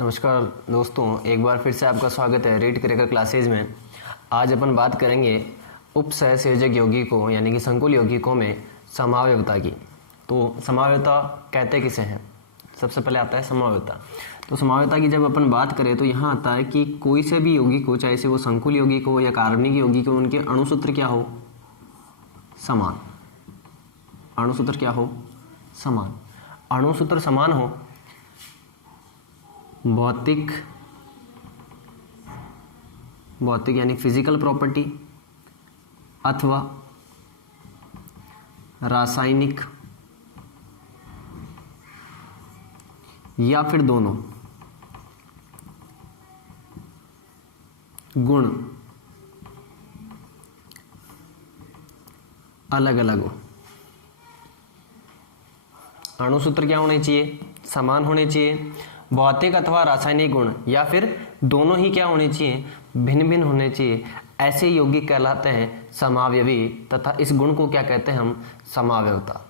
नमस्कार दोस्तों, एक बार फिर से आपका स्वागत है रीड करेकर क्लासेज में। आज अपन बात करेंगे उपसहसंयोजक यौगिकों यानी कि संकुल यौगिकों में समावयवता की। तो समावयवता कहते किसे हैं? सबसे पहले आता है समावयवता। तो समावयवता की जब अपन बात करें तो यहाँ आता है कि कोई से भी यौगिक हो, चाहे से वो संकुल यौगिक हो या कार्बनिक यौगिक हो, उनके अणुसूत्र क्या हो? समान। अणुसूत्र क्या हो? समान। अणुसूत्र समान हो, भौतिक यानी फिजिकल प्रॉपर्टी अथवा रासायनिक या फिर दोनों गुण अलग अलग हो। अणुसूत्र क्या होने चाहिए? समान होने चाहिए। भौतिक अथवा रासायनिक गुण या फिर दोनों ही क्या होने चाहिए? भिन्न भिन्न होने चाहिए। ऐसे यौगिक कहलाते हैं समावयवी, तथा इस गुण को क्या कहते हैं हम? समावयवता।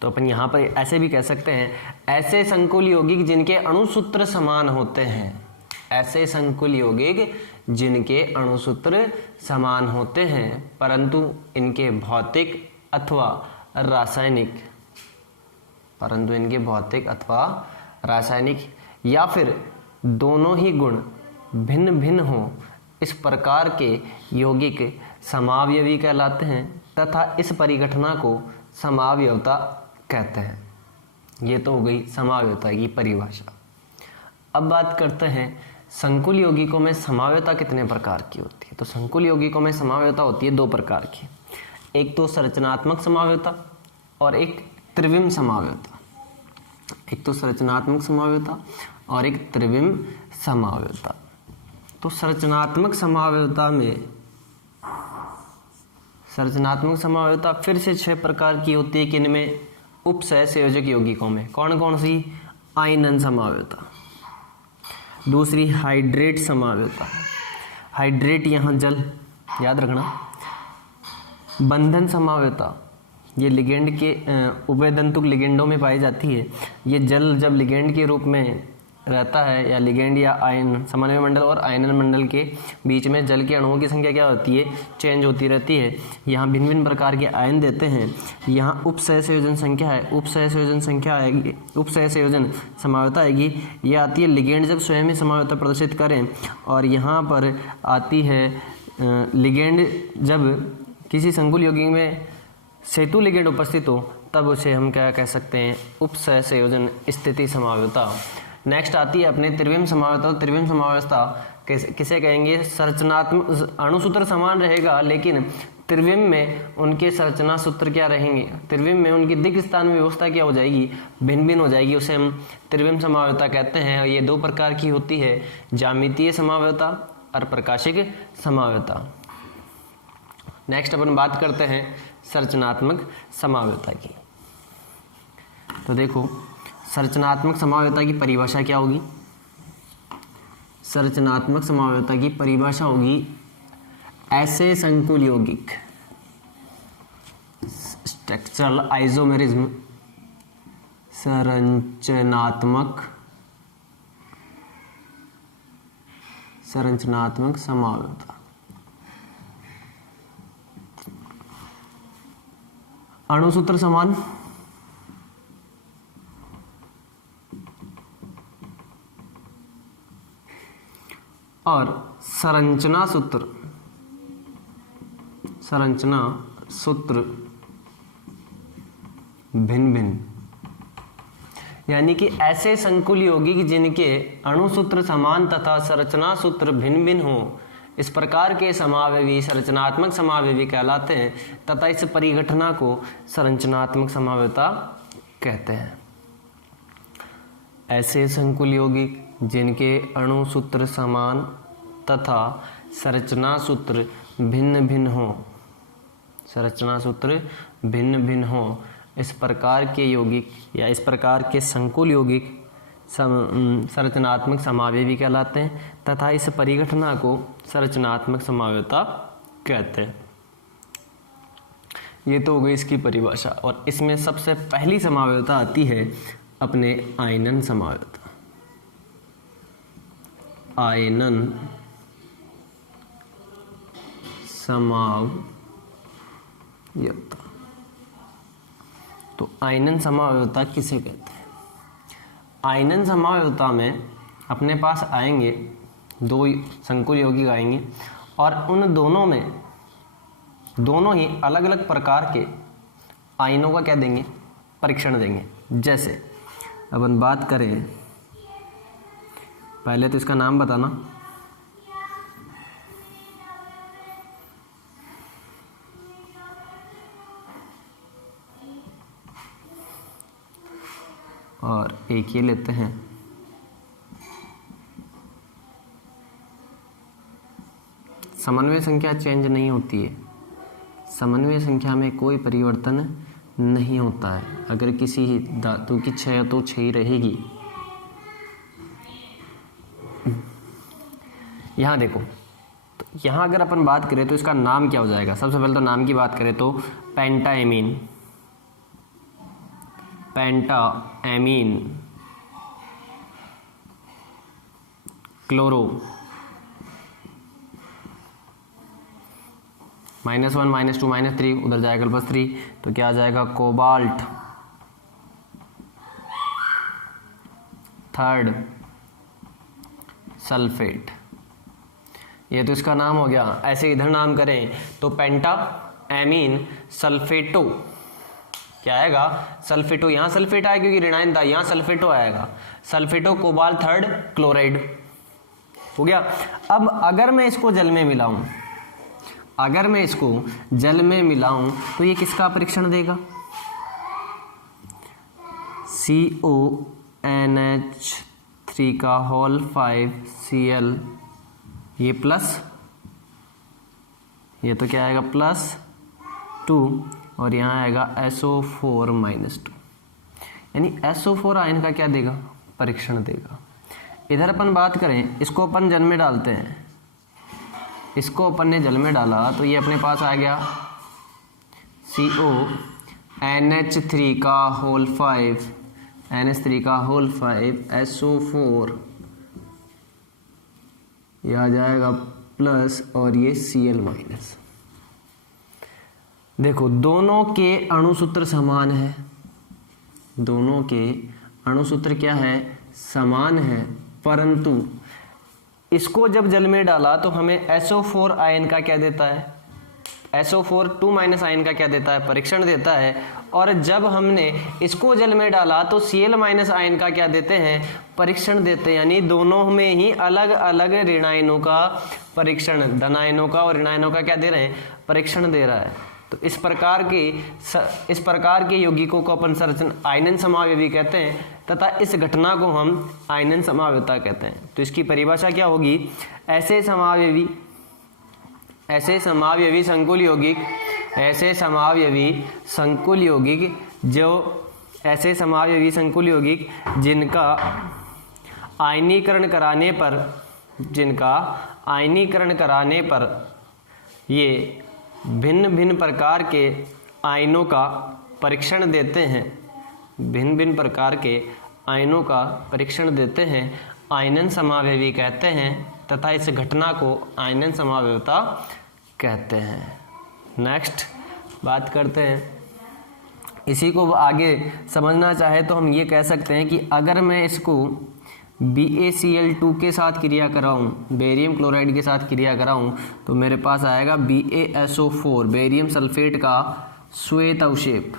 तो अपन यहाँ पर ऐसे भी कह सकते हैं, ऐसे संकुल यौगिक जिनके अणुसूत्र समान होते हैं। ऐसे संकुल यौगिक जिनके अणुसूत्र समान होते हैं परंतु इनके भौतिक अथवा रासायनिक या फिर दोनों ही गुण भिन्न भिन्न हो, इस प्रकार के यौगिक समावयवी कहलाते हैं तथा इस परिघटना को समावयवता कहते हैं। ये तो हो गई समावयवता की परिभाषा। अब बात करते हैं संकुल यौगिकों में समावयवता कितने प्रकार की होती है। तो संकुल यौगिकों में समावयवता होती है दो प्रकार की, एक तो संरचनात्मक समावयवता और एक त्रिविम समावयवता। एक तो संरचनात्मक समावयवता और एक त्रिविम समावयवता। तो संरचनात्मक समावयवता फिर से 6 प्रकार की होती है। किनमें? उपसहसंयोजक यौगिकों में। कौन कौन सी? आयनन समावयवता, दूसरी हाइड्रेट समावयवता। हाइड्रेट यहाँ जल, याद रखना। बंधन समावयवता, ये लिगेंड के उभयदंतुक लिगेंडों में पाई जाती है। ये जल जब लिगेंड के रूप में रहता है या लिगेंड या आयन समन्वय मंडल और आयनन मंडल के बीच में जल के अणुओं की संख्या क्या होती है? चेंज होती रहती है। यहाँ भिन्न भिन्न प्रकार के आयन देते हैं। यहाँ उपसहसंयोजन संख्या है, उपसहसंयोजन समावयवता आएगी। ये आती है लिगेंड जब स्वयं ही समावयवता प्रदर्शित करें, और यहाँ पर आती है लिगेंड जब किसी संकुल यौगिक में सेतु लिगेंड उपस्थित हो, तब उसे हम क्या कह सकते हैं? उपसहसंयोजन स्थिति समावयवता। नेक्स्ट आती है अपने त्रिविम समावयवता। त्रिविम समावयवता किसे कहेंगे? संरचनात्मक अणुसूत्र समान रहेगा लेकिन त्रिविम में उनके संरचना सूत्र क्या रहेंगे? त्रिविम में उनकी दिक् स्थान में व्यवस्था क्या हो जाएगी? भिन्न भिन्न हो जाएगी। उसे हम त्रिविम समावयवता कहते हैं। ये 2 प्रकार की होती है, ज्यामितीय समावयवता और प्रकाशिक समावयवता। नेक्स्ट अपन बात करते हैं संरचनात्मक समावयवता की। तो देखो, संरचनात्मक समावयवता की परिभाषा क्या होगी? संरचनात्मक समावयवता की परिभाषा होगी ऐसे संकुल यौगिक, स्ट्रक्चरल आइसोमेरिज्म, संरचनात्मक समावयवता। अणुसूत्र समान, और संरचना सूत्र भिन्न भिन्न, यानी कि ऐसे संकुल यौगिक जिनके अणुसूत्र समान तथा संरचना सूत्र भिन्न भिन्न हो, इस प्रकार के समावयवी संरचनात्मक समावयवी कहलाते हैं तथा इस परिघटना को संरचनात्मक समावयवता कहते हैं। ऐसे संकुल यौगिक जिनके अणुसूत्र समान तथा संरचना सूत्र भिन्न भिन्न हो, इस प्रकार के यौगिक या इस प्रकार के संकुल यौगिक संरचनात्मक समावयवी कहलाते हैं तथा इस परिघटना को संरचनात्मक समावयवता कहते हैं। ये तो हो गई इसकी परिभाषा। और इसमें सबसे पहली समावयवता आती है अपने आयनन समावयवता। आयनन समावयवता। तो आयनन समावयवता किसे कहते हैं? आयनन समावयवता में अपने पास आएंगे दो संकुल यौगिक आएंगे और उन दोनों में दोनों ही अलग अलग प्रकार के आयनों का क्या देंगे? परीक्षण देंगे। जैसे अपन बात करें, पहले तो इसका नाम बताना। और एक ये लेते हैं, समन्वय संख्या चेंज नहीं होती है, समन्वय संख्या में कोई परिवर्तन नहीं होता है। अगर किसी धातु की 6 है तो 6 ही रहेगी। यहाँ देखो, तो यहाँ अगर अपन बात करें तो इसका नाम क्या हो जाएगा? सबसे पहले तो नाम की बात करें तो पेंटाएमीन, पेंटाएमीन क्लोरो, -1 -2 -3 उधर जाएगा +3, तो क्या आ जाएगा? Cobalt, third sulphate. ये तो इसका नाम हो गया। ऐसे इधर नाम करें तो पेंटाएमीन सल्फेटो, क्या आएगा? सल्फेटो। यहाँ सल्फेट आएगा क्योंकि ऋणायन था, यहाँ सल्फेटो आएगा, सल्फेटो कोबाल्ट थर्ड क्लोराइड हो गया। अब अगर मैं इसको जल में मिलाऊं, अगर मैं इसको जल में मिलाऊं तो ये किसका परीक्षण देगा? CONH3 का होल 5 Cl, ये प्लस, ये तो क्या आएगा? +2, और यहाँ आएगा SO4 -2, यानी SO4 आयन का क्या देगा? परीक्षण देगा। इधर अपन बात करें, इसको अपन जल में डालते हैं, इसको अपन ने जल में डाला तो ये अपने पास आ गया CONH3 का होल 5 NH3 का होल 5 SO4, ये आ जाएगा प्लस और ये Cl-। देखो दोनों के अणुसूत्र समान है, दोनों के अणुसूत्र क्या है? समान है, परंतु इसको जब जल में डाला तो हमें SO4 आयन का क्या देता है? SO4 2- आयन का क्या देता है? परीक्षण देता है। और जब हमने इसको जल में डाला तो Cl- आयन का क्या देते हैं? परीक्षण देते हैं। यानी दोनों में ही अलग अलग ऋणायनों का परीक्षण, धनायनों का और ऋणायनों का क्या दे रहे हैं? परीक्षण दे रहा है। तो इस प्रकार के यौगिकों को अपन संरचना आयनन समावयवी कहते हैं तथा इस घटना को हम आयनन समावयवता कहते हैं। तो इसकी परिभाषा क्या होगी? ऐसे समावयवी संकुल यौगिक, ऐसे समावयवी संकुल यौगिक जिनका आयनीकरण कराने पर ये भिन्न भिन्न प्रकार के आयनों का परीक्षण देते हैं, भिन्न भिन्न प्रकार के आयनों का परीक्षण देते हैं, आयनन समावयवी कहते हैं तथा इस घटना को आयनन समावयवता कहते हैं। नेक्स्ट बात करते हैं, इसी को आगे समझना चाहे तो हम ये कह सकते हैं कि अगर मैं इसको BaCl2 के साथ क्रिया कराऊं, बेरियम क्लोराइड के साथ क्रिया कराऊं, तो मेरे पास आएगा BaSO4, बेरियम सल्फेट का श्वेत अवशेप।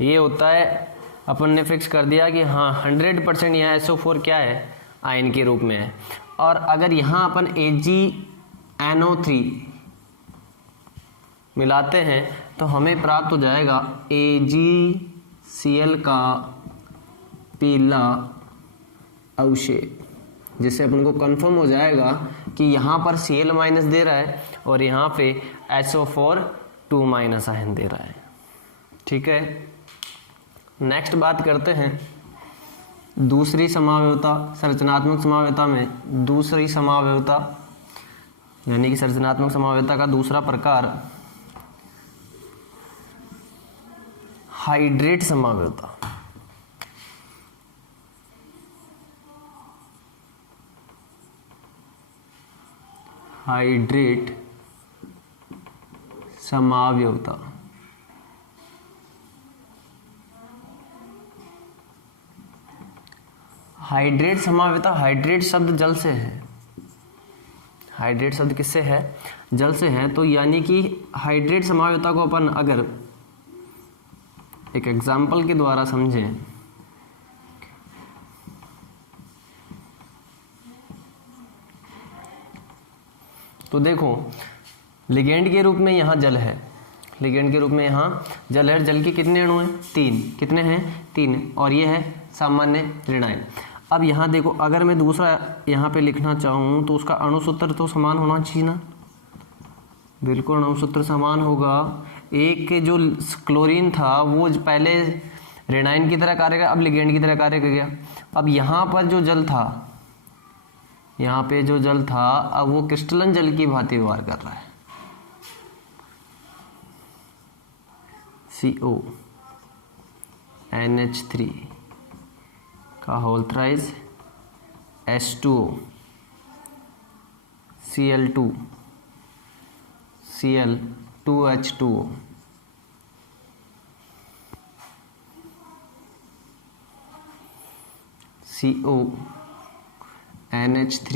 ये होता है, अपन ने फिक्स कर दिया कि हाँ 100% यहाँ SO4 क्या है? आयन के रूप में है। और अगर यहाँ अपन AgNO3 मिलाते हैं तो हमें प्राप्त हो जाएगा AgCl का पीला अवशेप, जिससे अपन को कंफर्म हो जाएगा कि यहाँ पर Cl- दे रहा है और यहाँ पे SO4 2- आयन दे रहा है। ठीक है, नेक्स्ट बात करते हैं दूसरी समावयवता, संरचनात्मक समावयवता में दूसरी समावयवता, यानी कि संरचनात्मक समावयवता का दूसरा प्रकार हाइड्रेट समावयवता। हाइड्रेट समावयवता। हाइड्रेट समावयवता, हाइड्रेट शब्द जल से है, हाइड्रेट शब्द किससे है? जल से है। तो यानी कि हाइड्रेट समावयवता को अपन अगर एक एग्जाम्पल के द्वारा समझें तो देखो, लिगेंड के रूप में यहाँ जल है, लिगेंड के रूप में यहाँ जल है। जल के कितने अणु हैं? 3। कितने हैं? 3। और ये है सामान्य ऋणायन। अब यहाँ देखो, अगर मैं दूसरा यहाँ पे लिखना चाहूँ तो उसका अणुसूत्र तो समान होना चाहिए ना? बिल्कुल अणुसूत्र समान होगा। एक जो क्लोरीन था वो पहले ऋणायन की तरह कार्य किया, अब लिगेंड की तरह कार्य कर गया। अब यहाँ पर जो जल था, यहाँ पे जो जल था, अब वो क्रिस्टलन जल की भांति व्यवहार कर रहा है। CO NH3 का whole thrice H2O Cl2 Cl2H2O CO NH3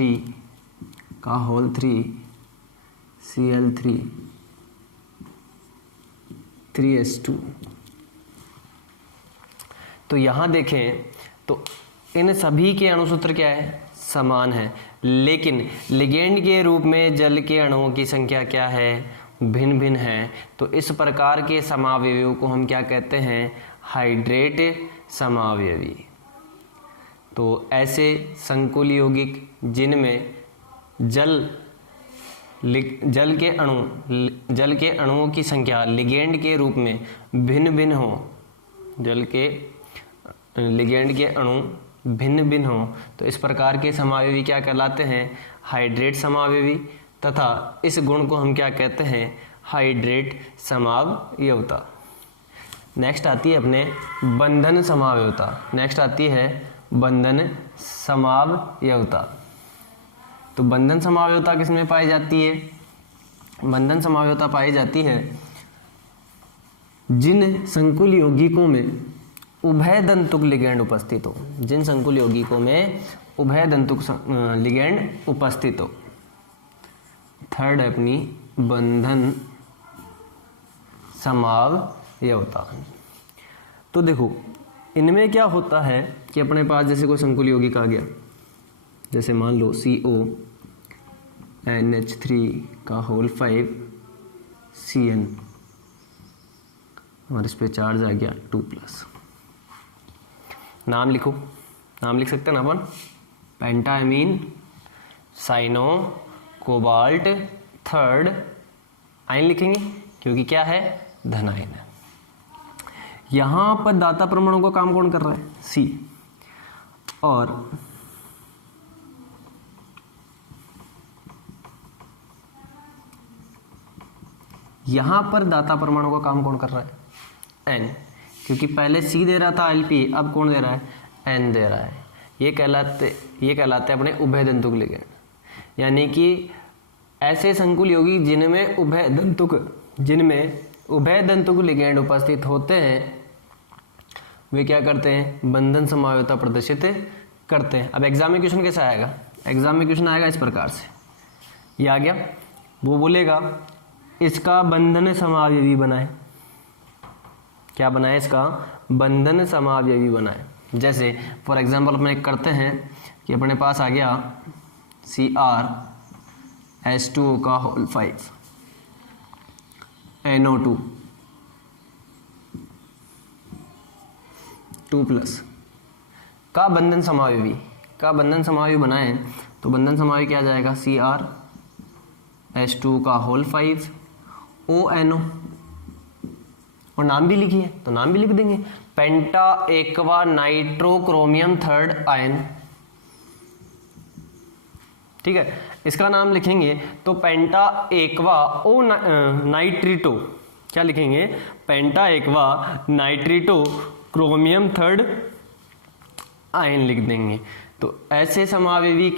का होल 3 Cl3 3H2। तो यहाँ देखें तो इन सभी के अणुसूत्र क्या है? समान है। लेकिन लिगेंड के रूप में जल के अणुओं की संख्या क्या है? भिन्न भिन्न है। तो इस प्रकार के समावयवियों को हम क्या कहते हैं? हाइड्रेट समावयवी। तो ऐसे संकुल यौगिक जिनमें जल के अणुओं की संख्या लिगेंड के रूप में भिन्न भिन्न हो, लिगेंड के अणु भिन्न भिन्न हो, तो इस प्रकार के समावयवी क्या कहलाते हैं? हाइड्रेट समावयवी। तथा इस गुण को हम क्या कहते हैं? हाइड्रेट समावयवता। नेक्स्ट आती है अपने बंधन समावयवता। नेक्स्ट आती है बंधन समावयवता। तो बंधन समावयवता किसमें पाई जाती है? बंधन समावयवता पाई जाती है जिन संकुल यौगिकों में उभय दंतुक लिगेंड उपस्थित हो, जिन संकुल यौगिकों में उभय दंतुक लिगेंड उपस्थित हो। थर्ड है अपनी बंधन समावयवता। तो देखो, इनमें क्या होता है कि अपने पास जैसे कोई संकुल यौगिक आ गया, जैसे मान लो CO NH3 का होल 5 CN, और इस पे चार्ज आ गया 2+। नाम लिखो, नाम लिख सकते हैं ना अपन? पेंटामीन, साइनो, कोबाल्ट, थर्ड आयन लिखेंगे क्योंकि क्या है? धन आयन है। यहां पर दाता परमाणु का काम कौन कर रहा है? C। और यहां पर दाता परमाणु का काम कौन कर रहा है? N, क्योंकि पहले C दे रहा था Lp, अब कौन दे रहा है? N दे रहा है। ये कहलाते अपने उभय दंतुक लिगेंड। यानी कि ऐसे संकुल यौगिक जिनमें उभय दंतुक लिगेंड उपस्थित होते हैं, वे क्या करते हैं? बंधन समावयवता प्रदर्शित करते हैं। अब एग्जाम में क्वेश्चन कैसा आएगा? एग्जाम में क्वेश्चन आएगा इस प्रकार से, ये आ गया, वो बोलेगा इसका बंधन समावयवी बनाए। क्या बनाए? इसका बंधन समावयवी बनाए। जैसे फॉर एग्जांपल अपने करते हैं कि अपने पास आ गया CrH2O का होल 5 NO2 2+ का बंधन समावयवी बनाए। तो बंधन समावयवी क्या आ जाएगा? CrH2O का होल 5 ONO, और नाम भी लिखिए तो नाम भी लिख देंगे, पेंटा एक्वा नाइट्रोक्रोमियम थर्ड आयन। ठीक है, इसका नाम लिखेंगे तो पेंटा एक्वा ओ नाइट्रिटो, क्या लिखेंगे? पेंटा एक्वा नाइट्रिटो क्रोमियम थर्ड आयन लिख देंगे। तो ऐसे समावयवी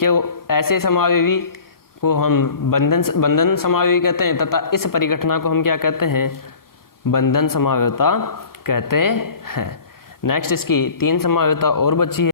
को हम बंधन समवायवी कहते हैं तथा इस परिघटना को हम क्या कहते हैं, बंधन समवायता कहते हैं। नेक्स्ट इसकी 3 समवायता और बची है।